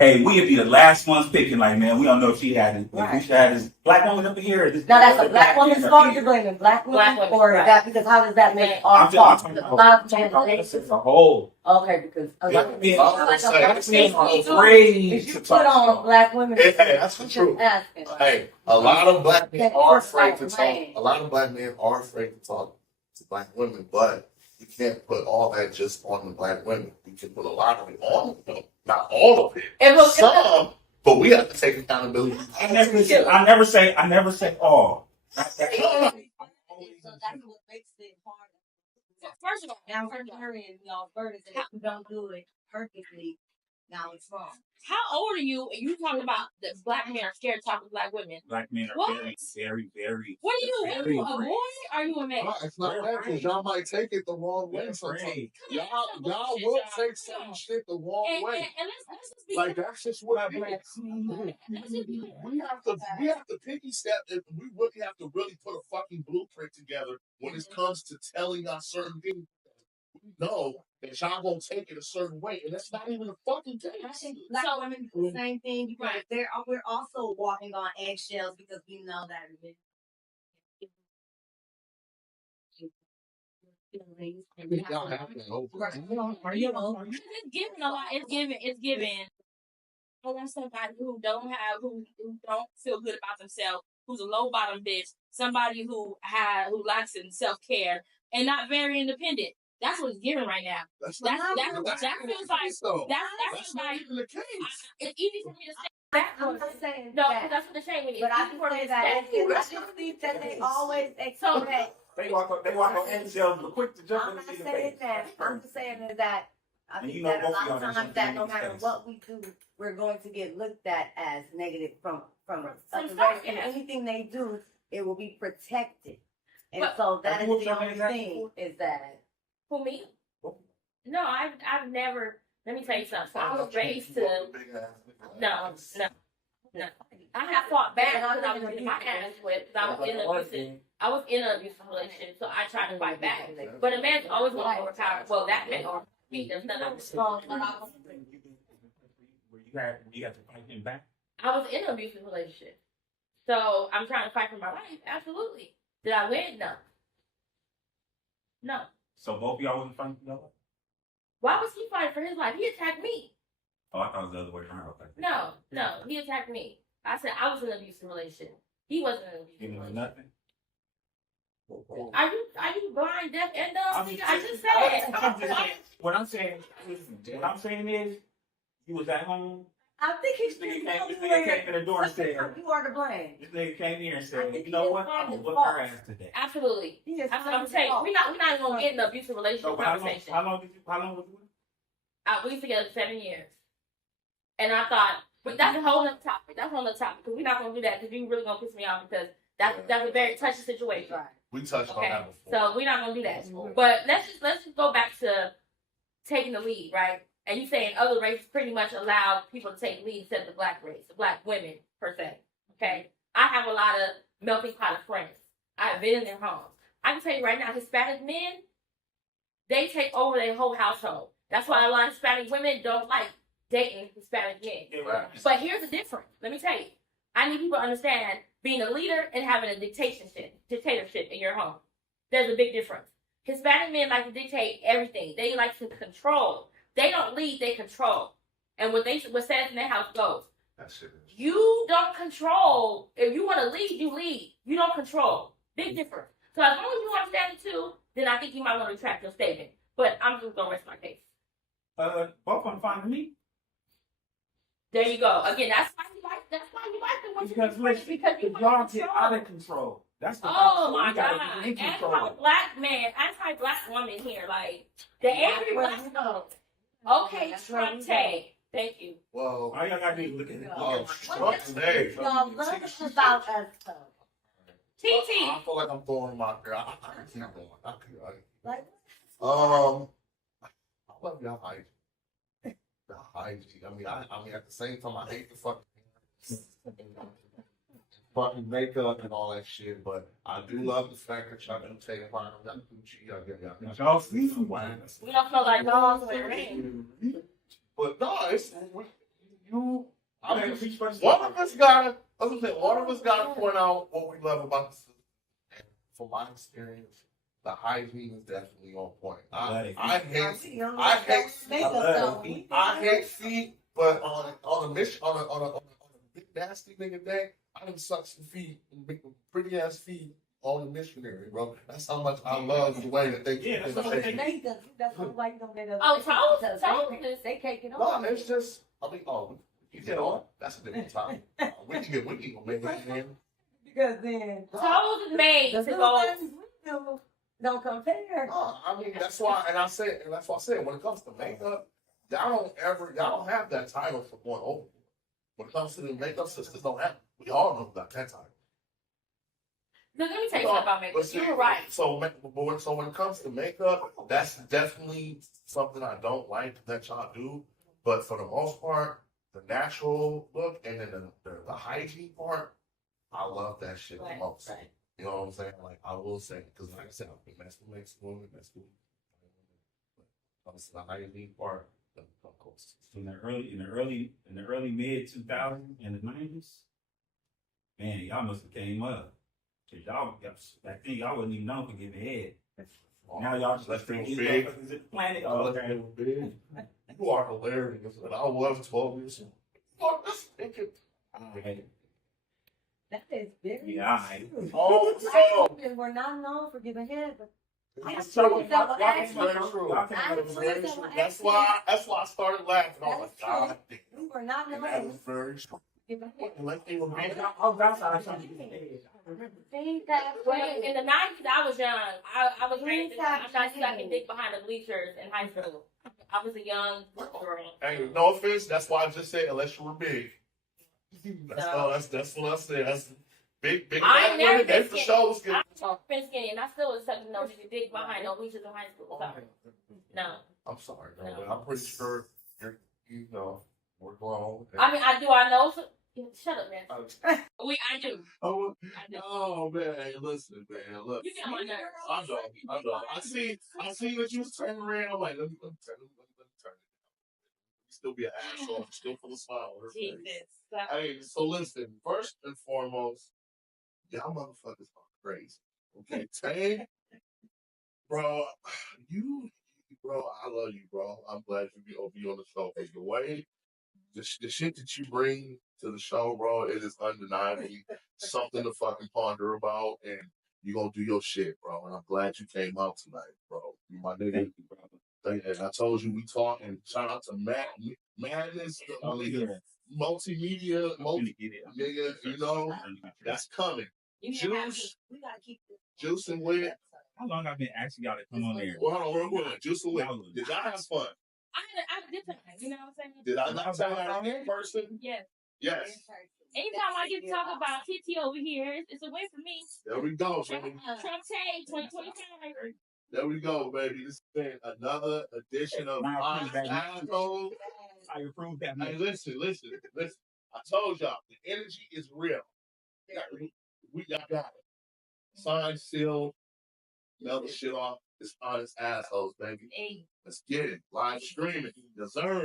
Hey, we'd be the last ones picking, like, man, we don't know if she had it. Right. We should have this black woman up here. This Now that's a black woman's man fault. up You're here. blaming black women, Black women, or is right. that because how does that make our I'm fault? talking Because a about- lot of It's times, a whole. okay, because Black men Black are afraid if you to put talk on about. black women, Hey, that's just true. asking. Hey, a lot of black men are afraid to talk. Right. A lot of black men are afraid to talk to black women, but you can't put all that just on the black women. You can put a lot of it on them, not all of it. And look, Some, but we have to take accountability. I never say all. So that's what makes it hard. first of all, Now we're carrying y'all burdens, and if we don't do it perfectly, now it's wrong. how old are you? And you talking about that black men are scared to talk to black women? Black men are What? very. What are you? Are very you a afraid. boy? Are you a man? It's not that because y'all might take it the wrong way. They're Sometimes. afraid. Y'all will take some shit the wrong And way. let's just be Like that's just what it is. let's just be We have to picky step and we really have to really put a fucking blueprint together when it comes to telling us certain things. We know that y'all gonna take it a certain way, and that's not even a fucking I case. think black women do the same thing because Right. we're also walking on eggshells because we know that feelings. Y'all have to go. Are you? It's giving a lot. It's giving. I want somebody who don't feel good about themselves, who's a low bottom bitch, somebody who lacks in self care and not very independent. That's what it's giving right now. That feels like that's not like even the case. it's easy for me to say that. I'm not saying No, that. that's what the shame is. But I It's can easy for me say to that say. I just think that they always expect. They walk on eggshells, but quick to jump I'm in not the saying face. that. I'm just saying is that I And think you know that a both lot of y'all of done times that no something matter in what we do, we're going to get looked at as negative from From other start, race. And yeah. anything they do, it will be protected. And But- so that Have is you whooped the your only man's ass thing before? is that For me? No, I've never. Let me tell you something. So I was raised to. No. I have fought back because I was getting my ass whipped. I was in an abusive relationship, so I tried to fight back. But a man's always going to overpower. Well, that man or me. There's nothing I'm strong. You got to fight him back. I was in an abusive relationship, so I'm trying to fight for my life. Absolutely. Did I win? No. No. So both of y'all wasn't fighting together? Why was he fighting for his life? He attacked me. Oh, I thought it was the other way around. No, he attacked me. I said I was in an abusive relationship. He wasn't in an You abusive know relationship. nothing. Are you blind, deaf, and dumb? I'm nigga? just- I just said. I'm just saying. What I'm saying is, you was at home. I think he This should nigga know came in the door and said, you are to blame. this nigga came here and I said, think you know he what? is I'm gonna finding whip fault. her ass today. Absolutely. He is I'm saying we're not even gonna get in an abusive So relationship conversation. how long was you? We was together 7 years, and I thought, but that's a whole other topic. That's a whole other topic because we're not gonna do that because you really gonna piss me off because that's a very touchy situation. Right. We touched on Okay, that before. so we're not gonna do that. But let's just go back to taking the lead, right? And you saying other races pretty much allow people to take the lead except the black race, the black women per se. Okay, I have a lot of melting pot of friends. I've been in their homes. I can tell you right now, Hispanic men, they take over their whole household. That's why a lot of Hispanic women don't like dating Hispanic men. Right. But here's the difference. Let me tell you. I need people to understand being a leader and having a dictatorship in your home. There's a big difference. Hispanic men like to dictate everything. They like to control. They don't lead, they control. And what says in their house goes. That shit is. You don't control. If you want to lead, you lead. You don't control. Big difference. So as long as you understand it too, then I think you might want to retract your statement. But I'm just gonna rest my case. Both of them fine with me. There you go. Again, that's why you like the ones Because because you y'all want get control. out of control. That's the Oh problem. my We gotta God. get in control. Anti-black man, anti-black woman here. Like, the angry black. Okay, Trunte. Thank you. Well, All y'all gotta do is look at it. oh, Trunte. Y'all love it about us though. TT. I feel like I'm throwing my girl. I can keep going. I can. Like, I love y'all hygiene. The hygiene. I mean, at the same time, I hate the fucking makeup and all that shit, but I do love the fact that y'all do take part of that Gucci. Y'all see some wax. We don't feel like dogs when it rains. But no, it's you. I mean, one one of us gotta point out what we love about the system. And from my experience, the hygiene is definitely on point. I hate feet, but on a mission, on a big nasty nigga day, I done suck some feet and big pretty ass feet on the missionary, bro. That's how much I love the way that they Yeah, that's they- what they they do. That's why you don't get us. Oh, Because toes. they can't get No, on. it's just I mean, you get on. That's a different time. We can go make it in. Because then Toes is made the to little go. things we do don't compare. No, I mean that's why I said when it comes to makeup, y'all don't have that title for going over. When it comes to the makeup sisters, don't have. We all know about that title. Look, let me tell you something about makeup. You were right. So when it comes to makeup, that's definitely something I don't like that y'all do. But for the most part, the natural look and then the hygiene part, I love that shit the most. Right. You know what I'm saying? Like I will say, because like I said, I think that's what makes women. That's what. But obviously, the hygiene part, of course. In the early mid 2000s and the 90s, man, y'all must have came up. Cause y'all back then y'all wasn't even known for giving head. Now y'all just Let's think these big. motherfuckers at the planet. Oh, Oh, let's okay. think big. You are hilarious. And I was 12 years old. Fuck this nigga. Alright. That is very Yeah, alright. true. Oh, Black so. women were not known for giving head, but That's true. true. That was That's actually- very true. Y'all can't I go agree. to Very the- true. That's why I started laughing. I was like, That's true. God damn. we were not And that was known very true. for giving head. And like they were I making was outside something. I remember. Think that Well, way. in the 90s, I was young. I was raised. I'm not sucking dick behind the bleachers in high school. I was a young girl. Hey, no offense. That's why I just said unless you were big. That's No. all. That's what I said. That's big. I black ain't never women, they been for skinny. sure was good. I've been skinny, and I still was sucking no dick behind no bleachers in high school. Sorry. No. I'm sorry, No. but I'm pretty sure you know we're grown. I mean, I know. Shut up, man. I do. Oh, I do. oh man, hey, listen, man, look. You get on my nerves. I know. I see that you was turning around. I'm like, let me turn it. You still be an asshole. I'm still full of smile. on her face. Jesus. Hey, so listen. First and foremost, y'all motherfuckers are crazy. Okay, Tay, bro, bro, I love you, bro. I'm glad you be on the show. Because the way the shit that you bring to the show, bro, it is undeniably something to fucking ponder about, and you gonna do your shit, bro. And I'm glad you came out tonight, bro. You my nigga. Thank you, brother. And I told you we talking. Shout out to Madness, the Oh, nigga, yeah. multimedia, I'm gonna get it. nigga. You know that's coming. You can have Juice, We gotta keep this. Juice and Wit. How long I've been asking y'all to come on there? Well, hold on, real quick. Juice and Wit. Did y'all have fun? I did time. You know what I'm saying? Did I not tell you in person? Yes. Yes. Anytime I get to talk about TT over here, it's a win for me. There we go, baby. Trump Tay 2025. There we go, baby. This has been another edition of My My baby. Asshole. I approve that. Hey, listen. I told y'all, the energy is real. Y'all got it. Signed, sealed, mail the shit off. It's honest assholes, baby. Hey. Let's get it. Live streaming. Deserve.